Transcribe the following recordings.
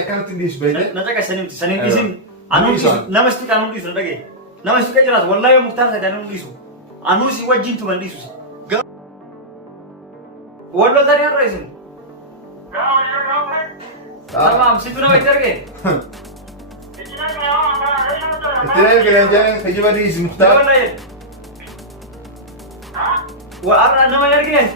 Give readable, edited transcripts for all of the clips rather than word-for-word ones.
كانت تنديس بينه نجاك سنين ديسين أنا نمستي كانوا ديسون لقي نمستي كجراس والله يوم مختار كانوا ديسو أنا سي وجين تو بنديسو والله ترى الرئيسين تمام سيتونا ويترجع تلاقي كلام جاي تجيب الرئيس مختار وأرى أنا ما يرجع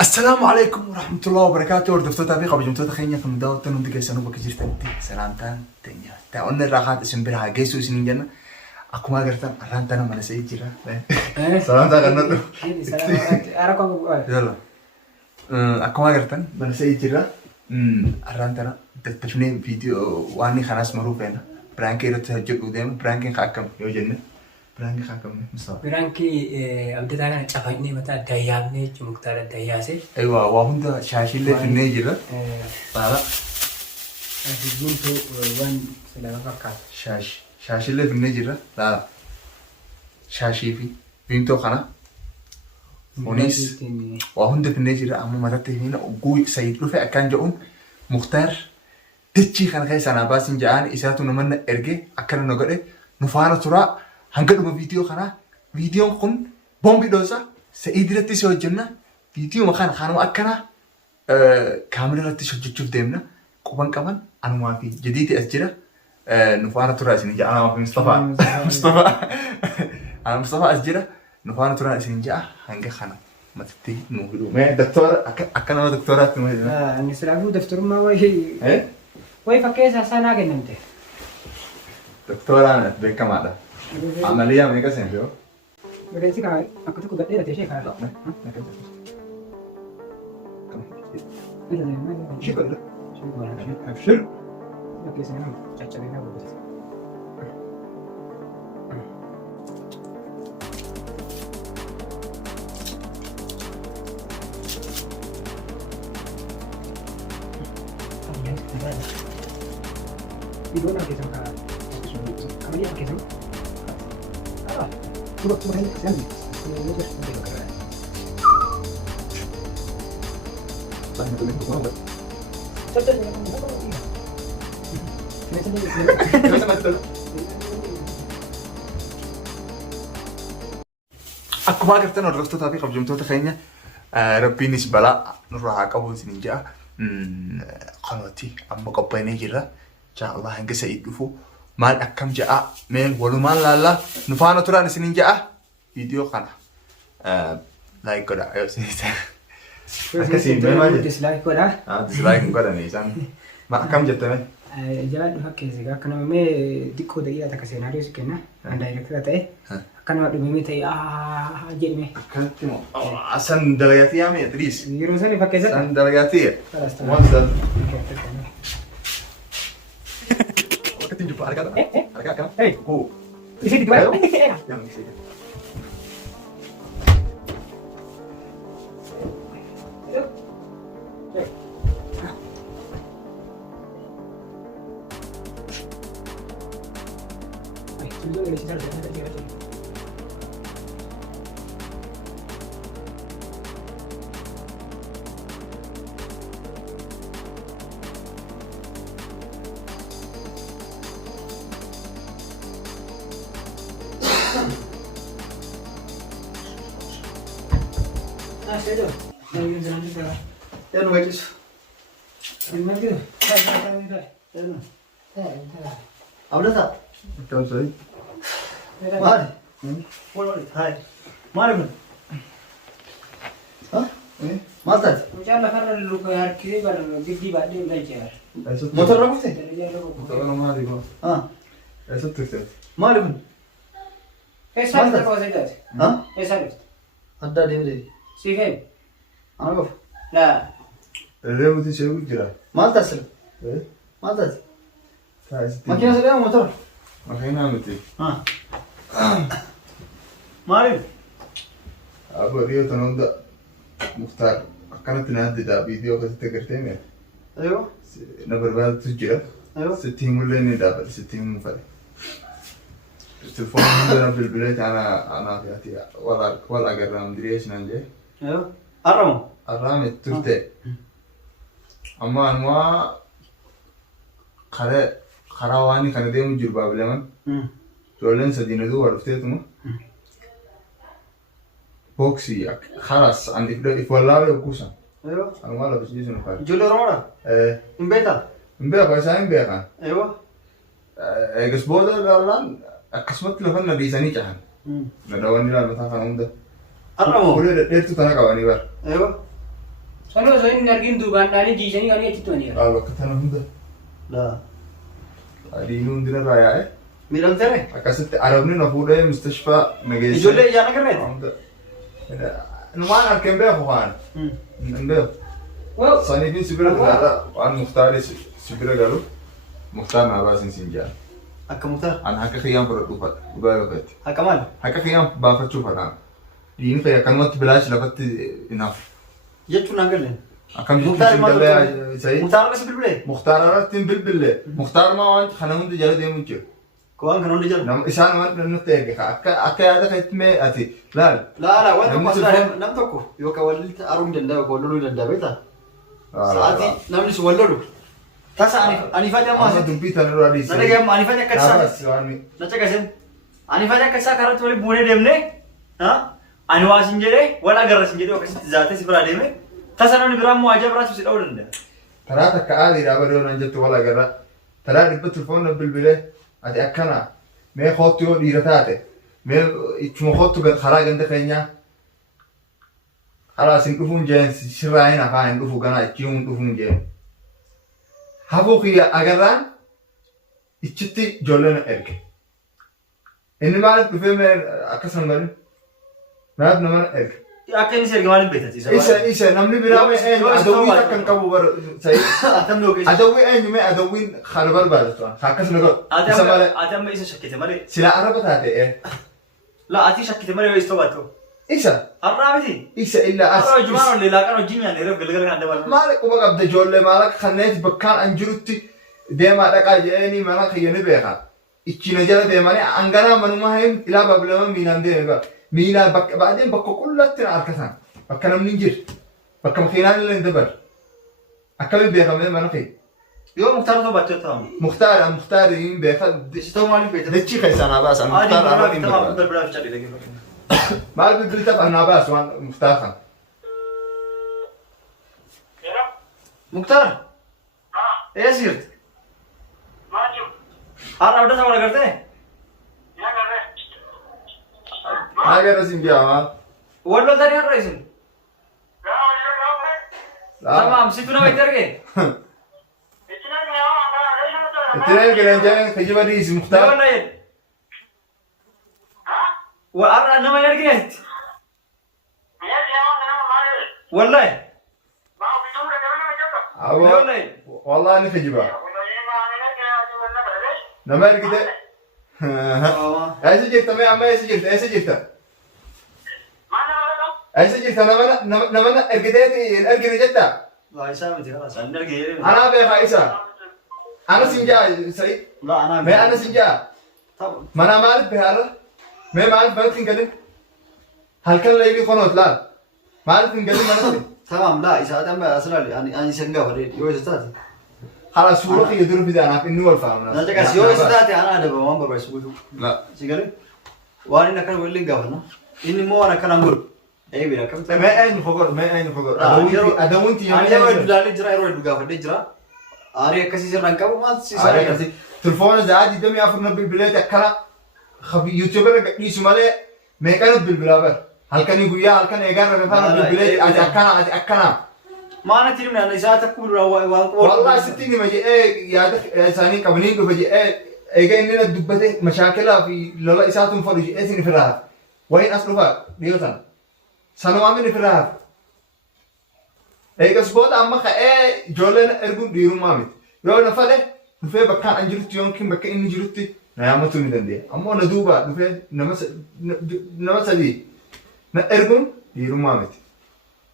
السلام عليكم ورحمة الله وبركاته. وردفتو تابيقة بجمتو تخينيا في مداوة تنون دي كيسانو بكجير تنتي سلامتان تنيا تاون الراحات اسم برها جيسو سنين جنة أكو ما قرتان أرانتانا من سيد جيرا سلامتان قرنطو يلا أكو ما قرتان من سيد جيرا أرانتانا تتفنين فيديو واني خناس مروفينا برانكي رتهجر قدام برانكي خاكم يو جنة برانكي خاكم مصطفى برانكي أبدأنا تفاجئني متى دايامني مختار داياسي أيوة وهم شاشين اللي في النيجرة طالع بنتو وان سلام فكات شاشين اللي في النيجرة طالع شاشي في بنتو خنا ونيس وهم في النيجرة أما مرات هنا وقوي سيد رفع كان جاهم مختار تجي خنا خيس أنا بس جان إساتو نمنا إرجع أكلنا نقول نفعنا ترى هنقدم فيديو خنا فيديو كن بومبي دوسا سعيد رتي سوى الجنة فيديو مكان خانو أكنا كاميرا رتي شوف شوف ديمنا كمان أنا ما في جديد أسجله نفعنا ترى سنجا أنا ما في مصطفى أنا مصطفى أسجله نفعنا ترى سنجا هنجا خنا ما تتي نقوله ما دكتور أكنا دكتورات ما أنا نسلعبو دكتور ما وهي فكيسة سنة جننته دكتورة أنا بيك ماذا عملية ميكا سنجو berarti kan aku tuh gak ada sih kan? أبشر. Oke saya cacarin aku. Video nanti sama kamu dia pakai sama. Coba ini kesian nih. Ini udah udah keren. Banyak tuh yang mau. Cepat ya kamu apa lagi? Ini sama itu. Aku ما قلت أنا رفضت طبيعي قبل جمتو تخيني ربي نسبة لا نروح عقبه سنجا قناتي أما قبيني جرا جاء الله هنك سيدفو مال أكم جاء مال ولو مال لا نفعنا ترى نسنين جاء فيديو قنا لايك كذا أيوة سنين أكسين ما جت dislike كذا dislike كذا نيسان ما أكم جت من jalan pakai sih karena me diko deh ada kasih nario sih kena anda direct kata karena waktu mimi tadi jadi me kan timo asan delegasi ya me tris jurusan ini pakai zat asan delegasi monster ketinju pak harga kan isi di mana yang isi Sudah. Dari jalan juga. ya nu gajis Gimana gitu? أبدا تا kan sorry مالي ولا هاي مالي من ها ما تات Macam karena lu kayak kiri bar gigi badai belajar. موتور ركبتي Dari jalan lu. Motor ما هذه ما ها اسد تكتب مالي من Esal itu apa saja? ها Esal. هدا دي ودي Sifem. أنا بف Lah. الريموت يسوي جرا ما تسل ايه ما تات كايس ما كنا سلام موتور ما كاين عمتي ها مالي ابو ريو تنودا مختار كانت نادي دا فيديو كنت تقرتين أيوه نبر بعد تجرا أيوه 60 مليون دا 60 مفرق التلفون عندنا بالبلاد انا فيها ولا قرر مدري ايش نجي أيوه Arramu. Arrame turte. Amma karaa waan kana deemu jiru baabilaman. Ijoolleen sadiinatu waa dhufteetuma. Boksii karas an if wallaabe kuusan. Eewa. Anumaa lafa ciisu nu kaatu. Ijoollee Oromoodha. Hin beektaa? Hin beeku isaan hin beekan. Eewa. Eegas booda ilaalaan akkasumatti lafa na dhiisanii cahan. Na daawwanni ilaalataa kana hunda. Arramu. Ulee dhedheertuu tana qabanii bara. Eewa. Sono osoo hin argin duubaan dhaanii jiisanii kan achitti wani Qaal bakka tana hunda. Laa. Adiinuu hundinarraa yaa'e. Miidhamteere? Akkasitti arabni na fuudhee mustashfaa nageessee. Ijoollee ijaan agarreeti? Numaan harkeen beeku waan. Hin beeku. Wow. Saniifin sibira ilaala waan muftaarii sibira galu muftaar naa baasin siin jaa. Akka Muktaar? An akka kiyyaan fudhadhu dhugaa yookaatti. Akka maal? Akka kiyyaan baafachuu fadhaan. Dhiini kiyya akkanumatti bilaashi lafatti hinaaf. Jechuun naan galle. Akkam Muktaar jechuun maal dallee sayii. Muktaar akkas bilbilee? Muktaar irratti hin bilbille. Muktaar maa waan kana hundi jala deemu jiru. Waan kana hundi jala? Isaan waan nutti erge akka yaada keetti mee ati laal. Laala waan tokko asirraa nam tokko yookaan walitti haruun danda'a yookaan wal loluu danda'a beektaa? Sa'aatii namni sun wal lolu. Tasa aniifati amma Amma dubbii tanarraa dhiisee. na dhagee amma aniifati akka isaa na caqasen aniifati akka isaa karatti waliin buunee deemnee ani waa sin jedhee wal agarra sin jedhee akkasitti zaatee si biraa deeme tasa namni biraa immoo ajaa biraatti si dha'uu danda'a. Taraa takka aadiidhaa badoo nan jettu wal agarra. Taraa dhibba tulfoonna bilbilee ati akkana mee hoottu yoo dhiira taate mee ittuma hoottu karaa ganda keenyaa karaa sin dhufuun jeen sirraa hin afaan hin dhufu ganaa ichiimuun dhufuun jeen. Hafuu kiyya agarraan ichitti ijoolleen erge. Inni maaliif dhufee mee akkasuma malee maaliif nama erge. Akka inni si erge maaliif beektaa? Isa namni biraa mee eenyu adawwii akka hin qabu bara sayii. Atamni ogeessa. Adawwii eenyu mee adawwiin kana barbaadatu akkasuma godhu. Isa malee. Ati amma isa shakkite malee. Sila araba taate La ati shakkite malee yoo isa tobaatu. isa Har'aa miti. isa illaa as. Har'aa jumaan ollee laaqaan wajjin nyaanne yeroo galgala kan adda baafne. Maali quba qabda ijoollee maala kanneeti bakkaan an jirutti deemaa dhaqaa jedhanii mana kiyyanii beeka. Ichina jala deemanii hanganaa manuma hin ilaa baabilama miilaan deeme ba'a. Miilaan bakka baadeen bakka qullatti na harkatan. Bakka namni hin jirre. Bakka makiinaan illee hin dabarre. Akkamiin beekamee mana kiyya. Yoo Muktaar tobaatu yoo ta'amu. Muktaar hin beeka. Si ta'u maaliif beektaa? Dachii keessaa naa baasan. Muktaar araba hin barbaada. Barbaraaf cadhe dhaggeeffatu. Maal bilbiltaaf annaa baasu waan Muktaar kan. Muktaar. Eessa jirti? Har'a abdata wal agartee? Maa gara siin jaamaa. Walloo tarii har'a isin? Tamaam situ nama itti argee? Itti ergileen jaan kijiba dhiisi Muktaar. Nama na jedhe? Har'a nama hin argineetti? Wallahi? Wallahi? Wallah ni kijiba. Nama ergite. Eessa jirta mee amma eessa jirta eessa jirta? Eessa jirta nama ergiteeti hin ergine jetta? Waa isaa miti kanas an argee. Anaa beekaa isa. Ana sin jaa sa'i. La anaa Mee ana sin jaa. Mana maaliif behaarra? Mee maaliif manatti hin galin? Halkan laylii konoot laal. Maaliif hin galin manatti? Tamam la isa adam asirali ani sen gaafadhe yoo isa taate. Hala suura kiyya dura fide anaaf inni wal faamna. Na caqas yoo isa taate ana adaba waan barbaachisu guutuu. La. Sigale waan inni akkana waliin gaafanna. Inni immoo waan akkanaan godhu. Eebiidha akkamitti. Mee eenyu fogoodha mee eenyu fogoodha. Adawunti Ani yeroo hedduu ilaalee jira yeroo hedduu gaafadhee jira. Aarii akkasii sirraan qabu maal siisaa akkasii. Telefoona za'a 24 bilbileeti akkana yuutuubarra gadhiisu malee meeqanut bilbilaa bara. Halkanii guyyaa halkan eegaan rafeefaan bilbileeti ati akkana. Maana tirim na isaa takku dura waan qofa. Wallahi sitti nima jedhee yaada isaanii qabanii dhufa jedhee eega inni na dubbate mashaakilaa fi lola isaatuun fadhu jedhee sin ifirraa. Wayin as dhufa dhiyootan. Sanumaamin ifirraa. Eegas booda amma ka'ee ijoolleen erguun dhiirummaa miti. Yoo na fadhe dhufee bakkaan an jirutti yookiin bakka inni jirutti na yaammatuu ni dandeenya. Ammoo na duuba dhufee nama sadii na erguun dhiirummaa miti.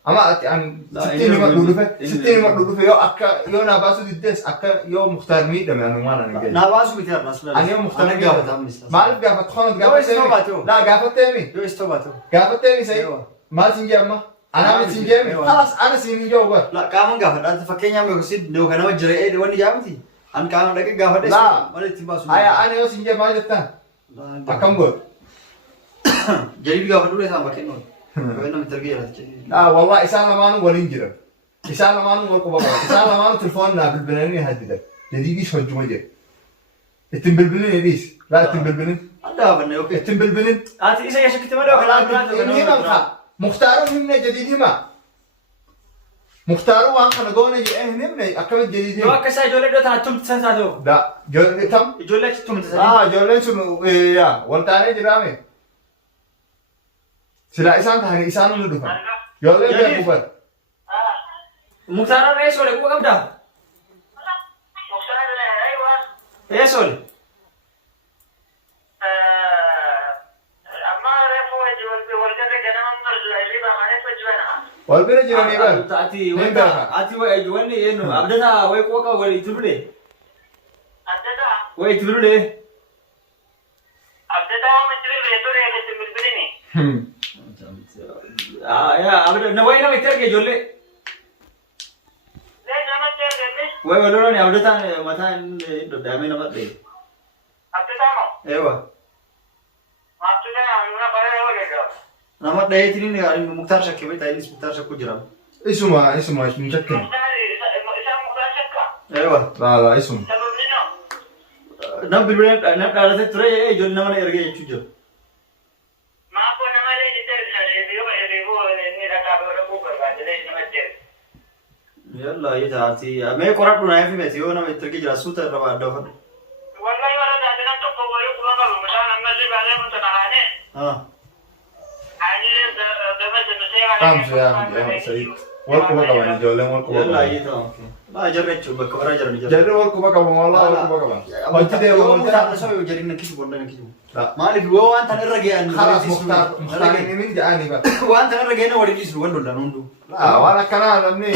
Amma ati an sitti nima dhufe yoo akka yoo na baasu diddees akka yoo Muktaar miidhame anumaan ani gahe. Na baasu miti har'as laala. Ani yoo Muktaar maaliif gaafatu? Laa gaafatteemi. Yoo istoo baatu. Gaafatteemi sa'i. Maal sin jee amma? أنا متنجمي خلاص أنا سيني جوبر لا كمان قافل أنت فكيني عم يقصد لو كان وجري إيه واني جامتي أنا كمان لك قافل لا. ما تباسو أنا يوسف جاب ما جتنا أكمل قول جريب قافل ولا ثام بكينون وين مترقيه لا والله إسان لمانو ولين جرب إسان لمانو ولكو بقى إسان لمانو تلفوننا بالبناني هديك جديدي شو الجمجة التنبلبلين يديس لا التنبلبلين هذا بني أوكي التنبلبلين أنت إيش يا شكل تمرة هنا مختارون هنا جديد هما مختارون وان خلقونا هنا أكمل جديد لو كسر جولة دو تاتم تسانسادو لا جول تم جولة تم تسانسادو جولين شنو يا والتاني جرامي سلا إسان تاني إسانو ندفع جولين بيا كوبر مختار رئيس ولا كوكب ده مختار أيوة رئيس ولا أما رفوا والجد جنام مرزق اللي بمعنى فجوانا والبير جرامي بير تأتي وين إنه أبدا وين كوكب ولا يتبرد أبدا ويتبرد أبدا ومثل الرجل يكتب بالبريني يا أبدا نوين مترك جولة ليه نعمل كذا وين ولوني أبدا مثلا دامين ما تري أبدا ما أيوة ما تلا أنا بره ولا كذا nama daya tini ni hari Mukhtar Syakib itu ini Mukhtar Syakib jeram. اسمه مشكل مختار إسم مختار شكا Ewa. لا اسمه سبب لنا Nam bilbilan nam ada tu terakhir jual nama ni erge cuci. ما أكون أنا ليه جتر ريفو إني ركاب وركوب كذا ليه نمتر Ya Allah ya jati. मैं कोराट बनाया फिर मैं थी वो ना मैं terke jelas suter raba ada kan. والله ورد عندنا تقوى ويقوى قبل مثلا الناس بعدين متناهين Ah. خمس يا سعيد والكو بقى بني جولين والكو Ya Allah بقى ya tu. Lah jarang cuba kau orang jarang jarang. جري والكو بقى والله والكو بقى وانت ده Mukhtar Syakib jarang nak kisah bodoh nak kisah. لا Malik gua antar erge an. خلاص مختار ini من جاني بقى Gua antar erge na wadi kisah bodoh lah nundu. لا وانا كنا لمني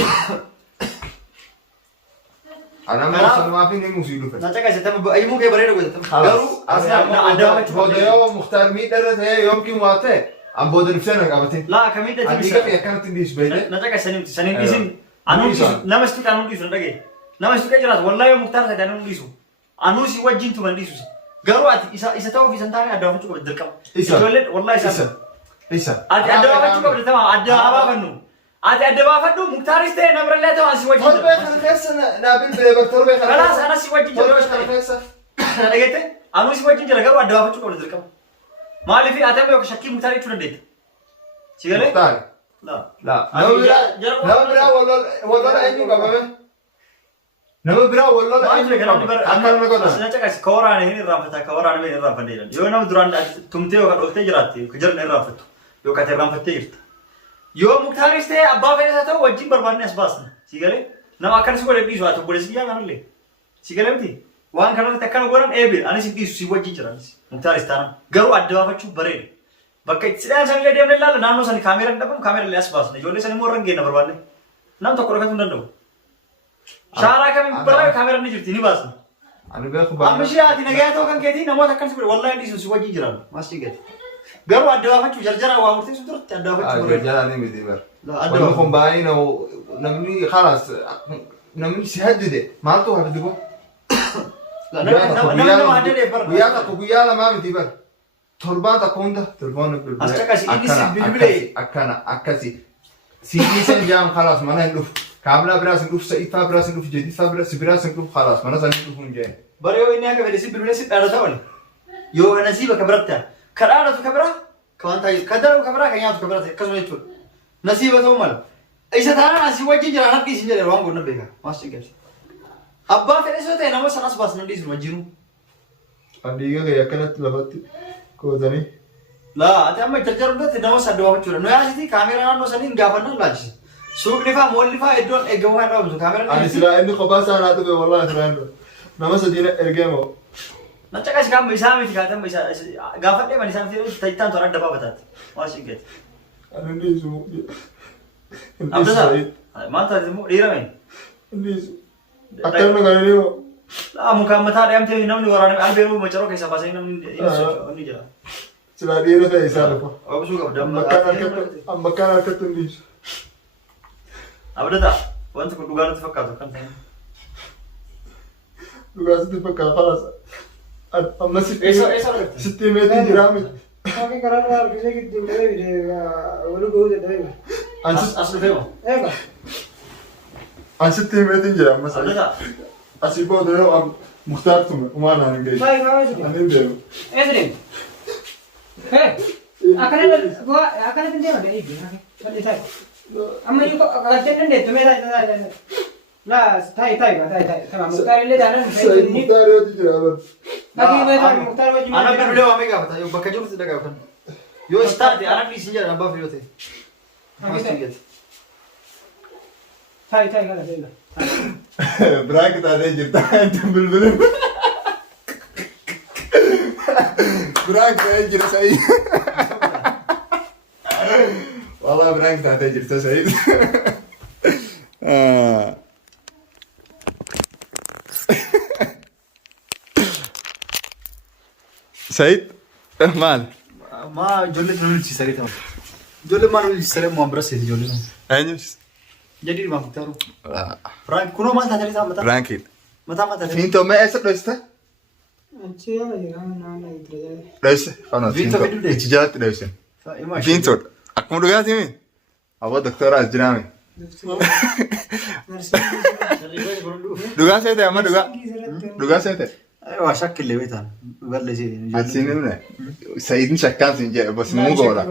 انا ما في مصيبه Nanti kasih tapi ayu muka beredar gua tapi. خلاص Asal ada macam. هذا يوم مختار 100 درجه هي يمكن واته عم بود نفسنا قابتين Lah kami dah عندي bisa. كيف كانت تنديش بينه Nanti kasih sanin disin. Anu nama itu kan anu disin lagi. Nama itu kan jelas. Wallahi Mukhtar saja anu disu. Anu si wajin tu mandi disu. Garu ati isa tahu bisa tanya ada apa cukup berderkam. Jualan wallahi لسه sama. لسه Ada apa cukup berderkam. Ada apa panu. Ada apa panu. Mukhtar itu nama berlihat tu si wajin. طول بيخ خلاص نابل بكتور بيخ Kelas anak si wajin طول jelas. بيخ خلاص Ada gitu. Anu si wajin jelas. Garu ada apa cukup berderkam. Malah fi ada apa syakib Mukhtar itu nanti. Sigale? مختار Lah. لا نو برا والله اني بابا نو برا والله اني اكل نقول Aslinya kasih kawaran ini rafata kawaran ini rafata dia. Yo nama duran tumteo kan okte jerati kejar nih rafatu. Yo kata rafata irta. Yo Mukhtar iste abba fere satu wajib berbannya asbasnya. Sigale? Nama akan sekolah lebih suatu boleh sih jangan le. Sigale mesti. Wan kalau tekan orang ebe, ani sih si wajib jeran. Mukhtar istana. Garu ada apa cu bered. Bakai sedang sangat dia melala nano sani kamera dapat kamera le asbasnya. Yo le sani orang gena berbannya. Nam tak korang kan dulu. Syara kami berapa kamera ni jadi ni bas. انا بياخذ Ambil sih hati negara tu kan keti, nama takkan seperti wallahi di susu wajib jeram, masih gitu. Garu ada apa cu jar-jar awam mesti sudah ada apa cu. الرجال انا بدي بر لا ada. ونكون باين ونمني خلاص نمني سيهدد ما تو هبدكم Lah nama ada deh per. وياك ما بدي بر تربان تكون ده تلفون Asal kasih ini sih bilbil. أكاسي سيدي سنجام خلاص ما نلوف كابلا براس نلوف سعيد فابراس نلوف جديد فابراس براس نلوف خلاص ما نزل نلوفون جاي Baru ini agak beda sih bilbil sih ada tahu nih. Yo nasiba kabarata. Karena tu kabara, kawan tahu. Kadang kabara kayaknya tu kabarata. Kasih itu. Nasiba tu mal. Isa tanah nasi wajib jeran nak kisah jeran orang guna bega. Masih gitu. Abba fere so teh nama sanas bas nanti semua jiru. أديك يا كانت لفتي كودني Lah, ati amma jar udah tidak mau sadar apa curang. Noya sih kamera no sani nggak pernah lagi. Sub nifa, mall nifa, itu egawan apa tuh kamera? أنا سلا إني خباز أنا أتوقع والله سلا nama sedina ergemo Nanti kasih kamu bisa mesti kata bisa. Gafat deh mana sampai itu taitan orang dapat batat. Masih gitu. أنا نديس Apa sih? Mantap itu dira main. نديس أكثر من كذا نيو Lah muka mata ada yang tiap nama ni orang ambil rumah cerok kisah bahasa ini ini je. سلا ديرة تاي سالفة Aku suka udah مكان أكتر نديس Abdata wanti kun dhugaa natti fakkaatu kan ta'e. Dhugaa sitti fakkaata falas. Amma Eessa sitti meetii jiraame. Kami karaa irraa harkisee gidduu ta'ee walii gahuu dadhabee. As dhufee moo? Eega. An sitti meetii jira amma sa'i. Abdata. Asii booda yoo Muktaar tume umaan aan gahe. Baay'ee maa jiru. Ani hin deemu. Eessa deemu? Akkanatti hin deeman eegi. Falli taa'e. Amma iyyuu qaqqabattee hin dandeettu mee taa'e. Laa taa'e. Tamam Muktaar illee jaalan. Sa'i Muktaar yoo jira bara. Bakki mee taa'e Muktaar wajjin. Ana bilbilee waamee gaafata. Bakka jirutti dhagaafatan. Yoo is taate ana dhiisin jedha abbaa fi yoo ta'e. Taa'e kana ta'e. Biraa kitaabee jirta. Bilbilee. Biraa kitaabee jira sa'i. Walaa biraa kitaabee jirta sa'i. Said, maal? Maa ijoollee nu lulchiisa gadi maal? Ijoollee maa nu lulchiisa moo bira seeti ijoollee sun? Eenyus? Jadi maa Muktaaru. Frank kunoo maal taatanii isaa mataa? Frankiin. Mataa maal taatanii? Fiintoo mee eessa dhoysite? Achi yoo jira naannoo itti Dhoyse. Ono Fiintoo fiduu ichi jalatti dhoyse. Fiintoodha. Akkuma dhugaatii mi? Awwa doktora as jiraame. Dhugaa seete amma dhugaa seete. Waa shakkillee beetaan dhugalle seeti. Asiin himne Sayidin shakkaan siin jedhe bas muu goola.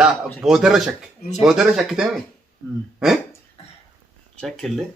Laa boodarra shakke. Boodarra shakkitee mi? Shakkillee.